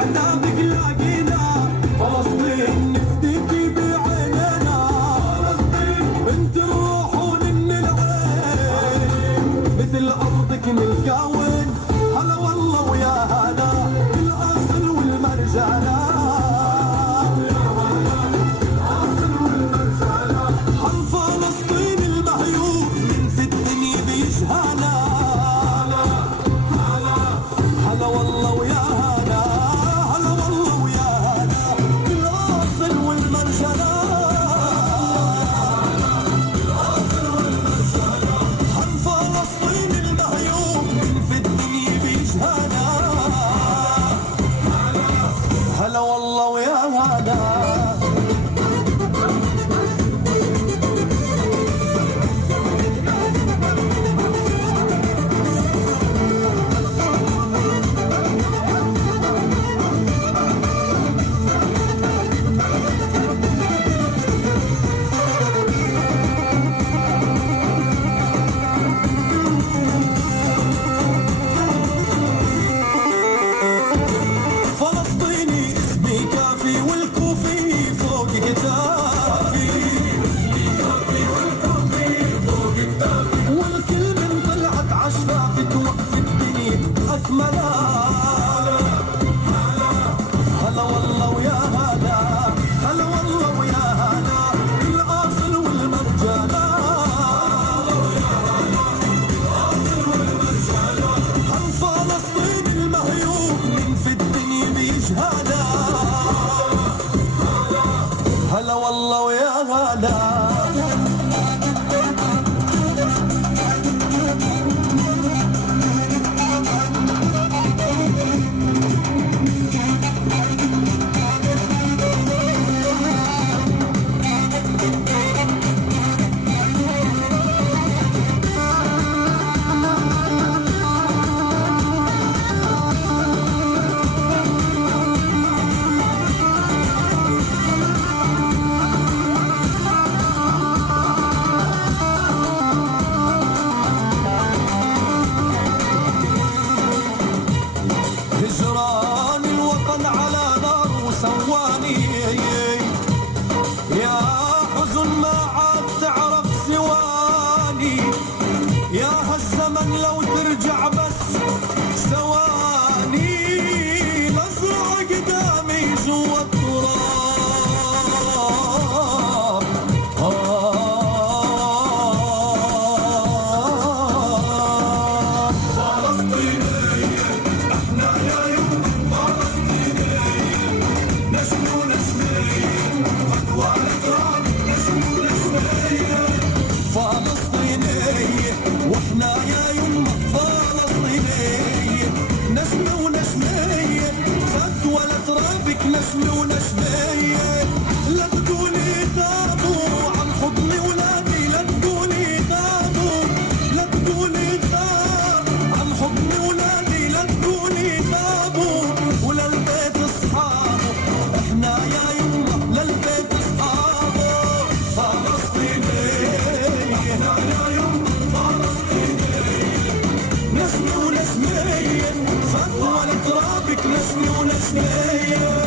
عذابك لاقينا فلسطين نفديكي بعينينا فلسطين بنت الروح ونن العين مثل أرضك نلقاوين هلا والله ويا هلا الأصل والمرجانة عن فلسطين المهيوب من في الدنيا بيجهانا هلا والله ويا هلا هلا والله ويا هلا هلا والله ويا هلا هلا والله ويا هلا الأصل والمرجانة عن فلسطين المهيوب من في الدنيا بيجهانا هلا والله ويا هلا هجران الوطن على نار وسواني يا حزن ما عاد تعرف سواني يا هالزمن لو ترجع بس ثواني لازرع قدامي جوا التراب فلسطينية واحنا يا يما فلسطينية نسمة ونسمية فدوى لترابك نسمة ونسمية لا تقولي ثابوا عن حضن ولادي لا تقولي ثابوا لا تقولي ثاب عن حضن ولادي لا تقولي ثابوا ولا البيت اصحابه احنا يا يما للبيت اصحابه فلسطينية نسمة ونسمية فدوى لترابك نسمة ونسمية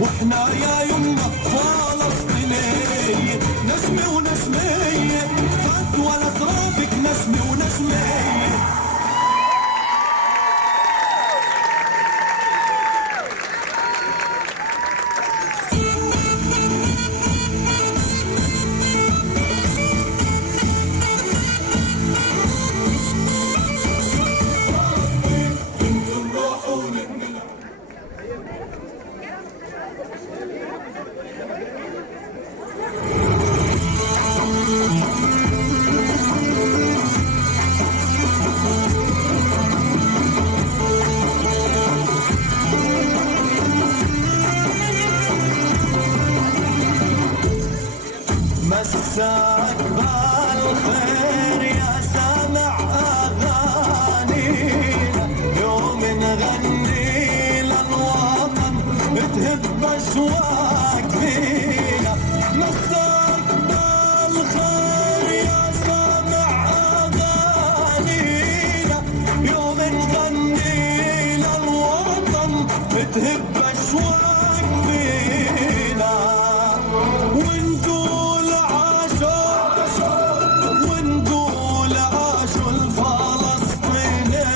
واحنا يا يما فلسطينية ميت. مساك بالخير يا سامع أغانينا، يوم نغني للوطن تهب أشواق فينا. مساك بالخير يا سامع أغانينا، يوم نغني للوطن تهب أشواق فينا. ونقول عاشوا الفلسطينية،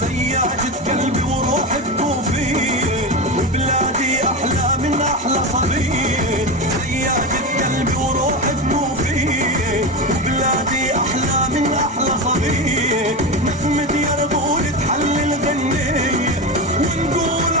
سياجة قلبي وروحي بكوفية، وبلادي أحلى من أحلى صبية. سياجة قلبي وروحي بكوفية، وبلادي أحلى من أحلى صبية. نغمة يرغول تحلل غنية، ونقول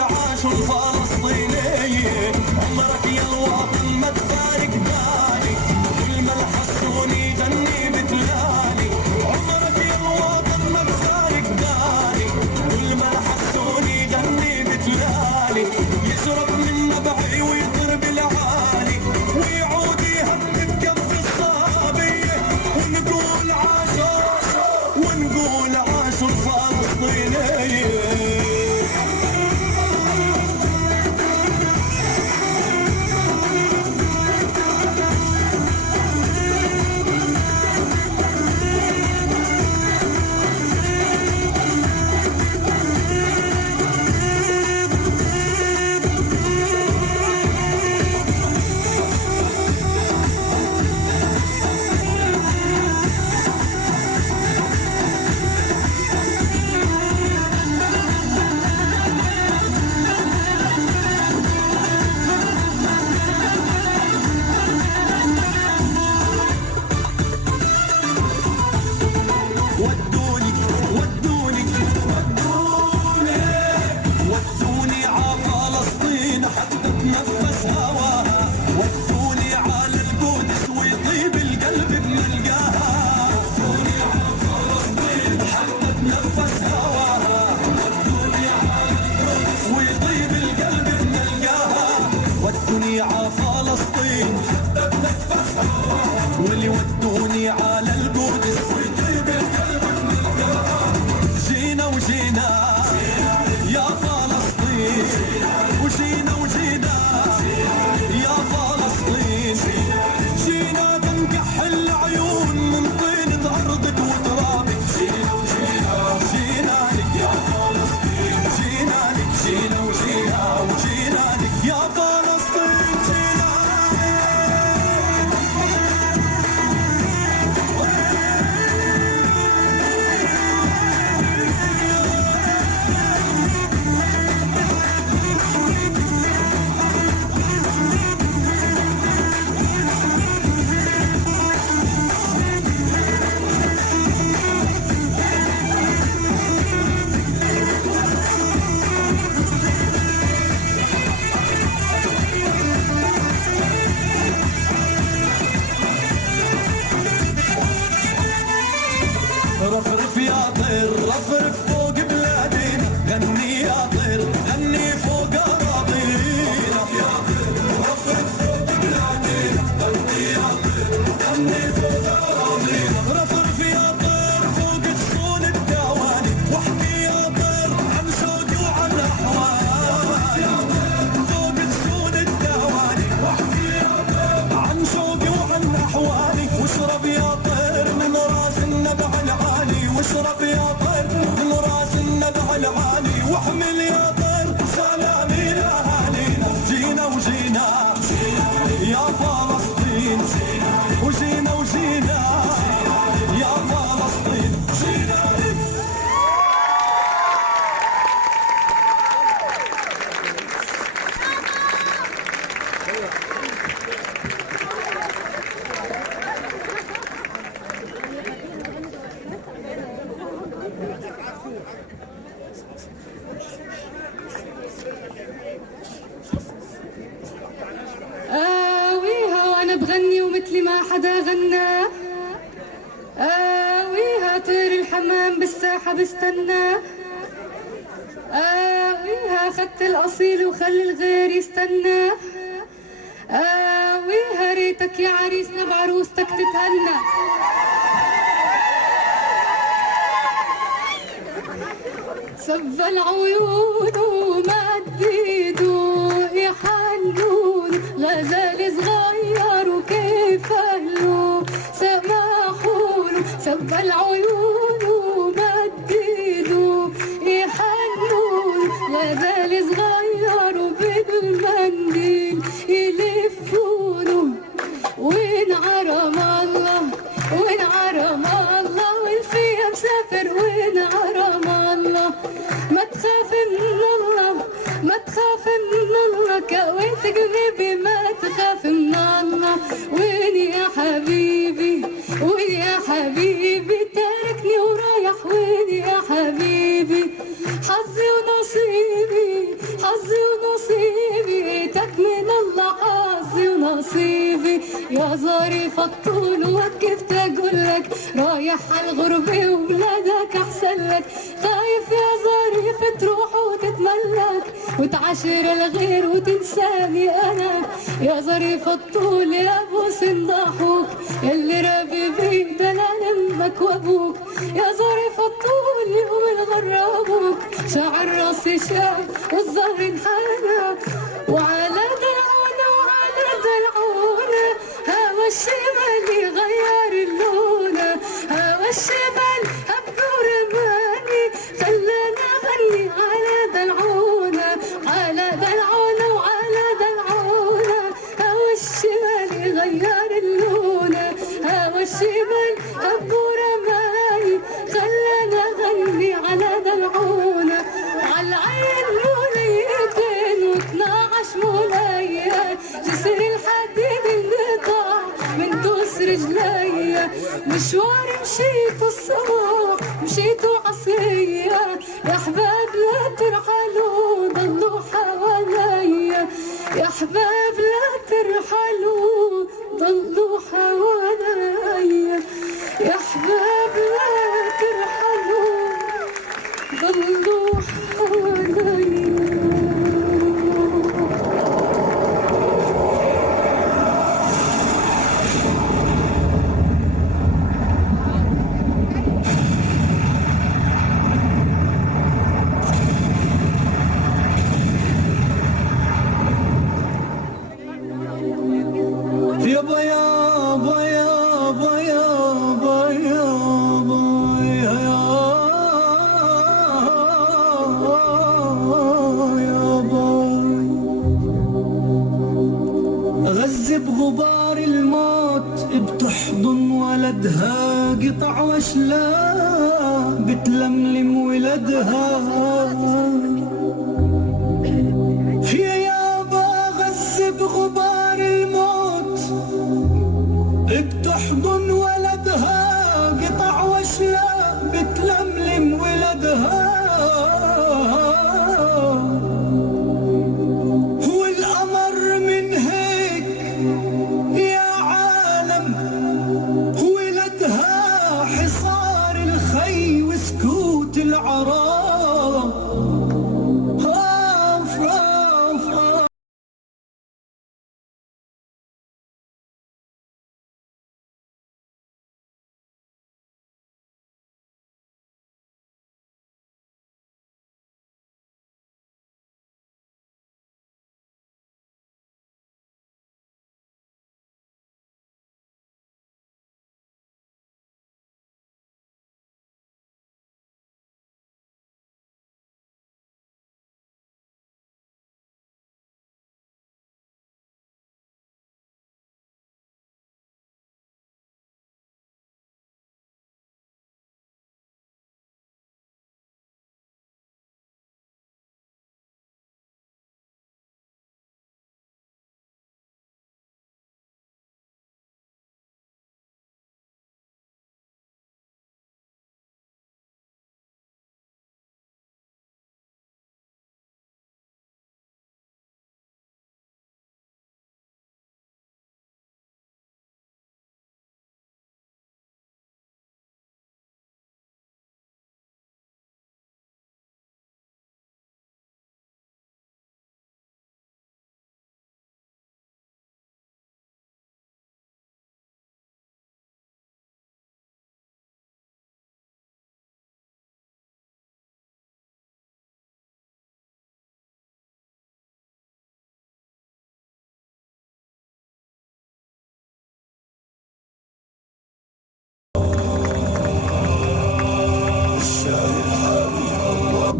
عاشوا الفلسطينية. عمرك يا الوطن ما تفارق بالي، كل ما الحسوني غني بتلالي. عمرك يا الوطن ما تفارق بالي، كل ما الحسوني غني بتلالي. يشرب من نبعي ويطير بالعالي، ويعود يهب بكف الصابية. ونقول عاشوا الفلسطينية. ودوني ع فلسطين حتى اتنفس هواها. ودوني على القدس ويطيب القلب بنلقاها. ودوني ع فلسطين حتى اتنفس هواها. ودوني على القدس ويطيب القلب بنلقاها. ودوني ع فلسطين حتى اتنفس هواها. واللي ودوني على القدس ويطيب القلب بنلقاها. جينا يا فلسطين، وجينا يا فلسطين. جينا بنكحل العيون من طينة أرضك وترابك. جينا لك يا فلسطين، جينا لك يا فلسطين. رفرف يا طير، رفرف فوق بلادنا. غني يا طير، غني فوق أراضينا. رفرف فوق بلادنا. غني يا طير، غني فوق أراضينا. رفرف يا طير فوق جسون الدوالي، واحكي يا طير عن شوقي وعن أحوالي. فوق جسون الدوالي، واحكي يا طير عن شوقي وعن أحوالي. واشرب يا طير من راس النبع العالي، واشرب يا طير من راس النبع العالي. واحمل يا طير سلامي لأهالينا. جينا يا فلسطين. حدا غنى. ويها طير الحمام بالساحة بستنى. ويها خدت الأصيل وخلي الغير يستنى. ويها ريتك يا عريسنا بعروستك تتهنى. سب العيون ومد ايده يحنون، غزال صغير وكيف اهله سماحوله. سب العيون ومد ايده يحنون، غزال صغير وبالمنديل يلفونه. وين عرم الله وين عرم الله، والفيا مسافر وين عرم الله. ما تخاف من الله ما تخاف من الله، كويت قلبي ما تخاف من الله. وين يا حبيبي وين يا حبيبي، تاركني ورايح وين يا حبيبي. حظي ونصيبي حظي ونصيبي، تك من الله حظي ونصيبي. يا ظريف الطول وكيف اقولك، رايح عالغربة وبلادك احسن لك. خايف يا ظريف تروح وتتملك، وتعاشر الغير وتنساني انا. يا ظريف الطول يا ابو صنداحوك، اللي رابي بيك دلال امك وابوك. يا ظريف الطول هو الغرابوك، شعر راسي شاب والظهر انحنى. وعلى دلعونا وعلى دلعونا، هوا الشمال يغير اللون. هوا الشمال هبدو رماني، خلاني اغني على دلعونا. على دلعونا وعلى دلعونا، هوا الشمال يغير اللون. هوا الشمال هبدو رماني، خلاني اغني على دلعونا. عالعين موليتين و12 مولية، جسر الحديد انقطع من دوس رجليا. مشوار مشيتو الصبح مشيتو عصرية، يا احباب لا ترحلوا ضلوا حواليا. يا احباب لا ترحلوا ضلوا حواليا. يا احباب لا ترحلوا ضلوا حواليا. يابا يابا يابا يابا يابا يابا، غزة بغبار الموت بتحضن ولدها، قطع وشلا بتلملم ولدها. يابا غزة بغبار الموت بتحضن ولدها، قطع وشلا بتلملم ولدها. والأمر من هيك يا عالم، ولدها حصار الخي وسكوت العراب.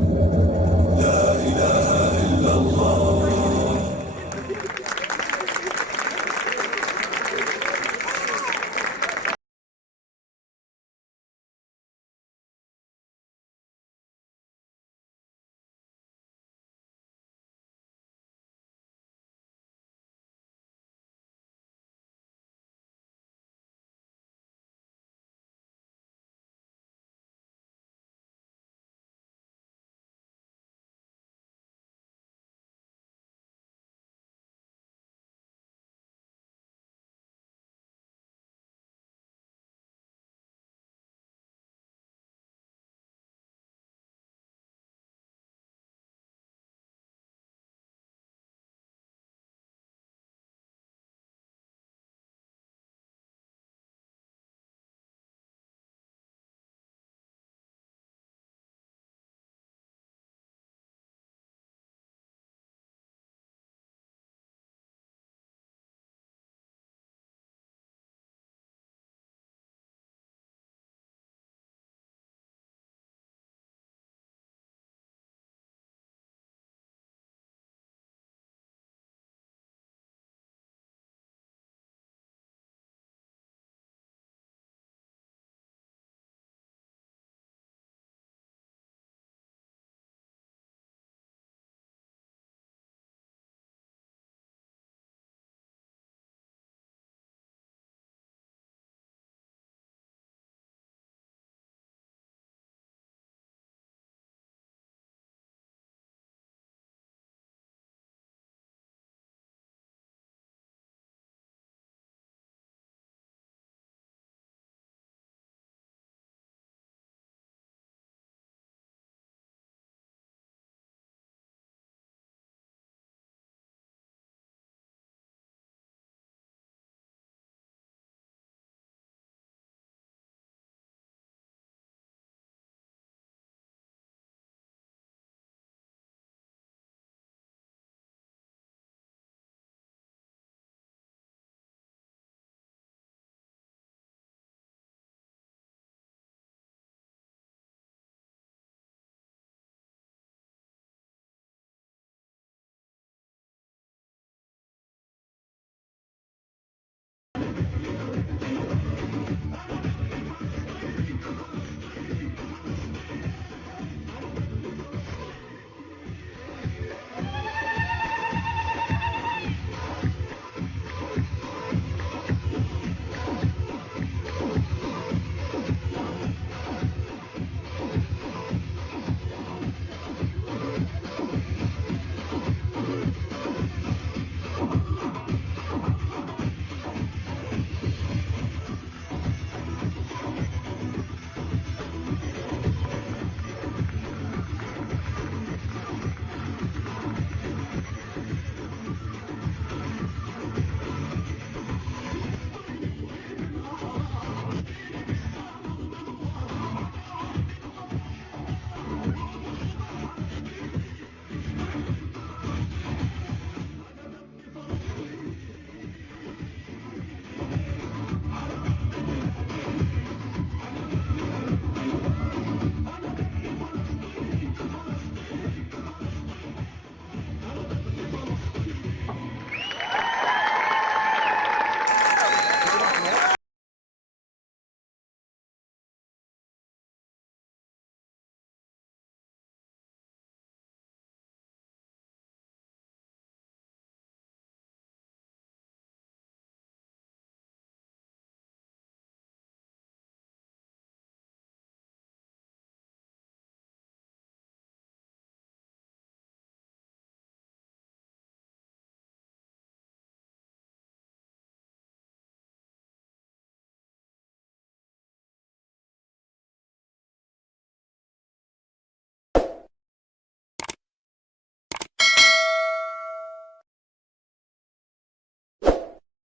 العرب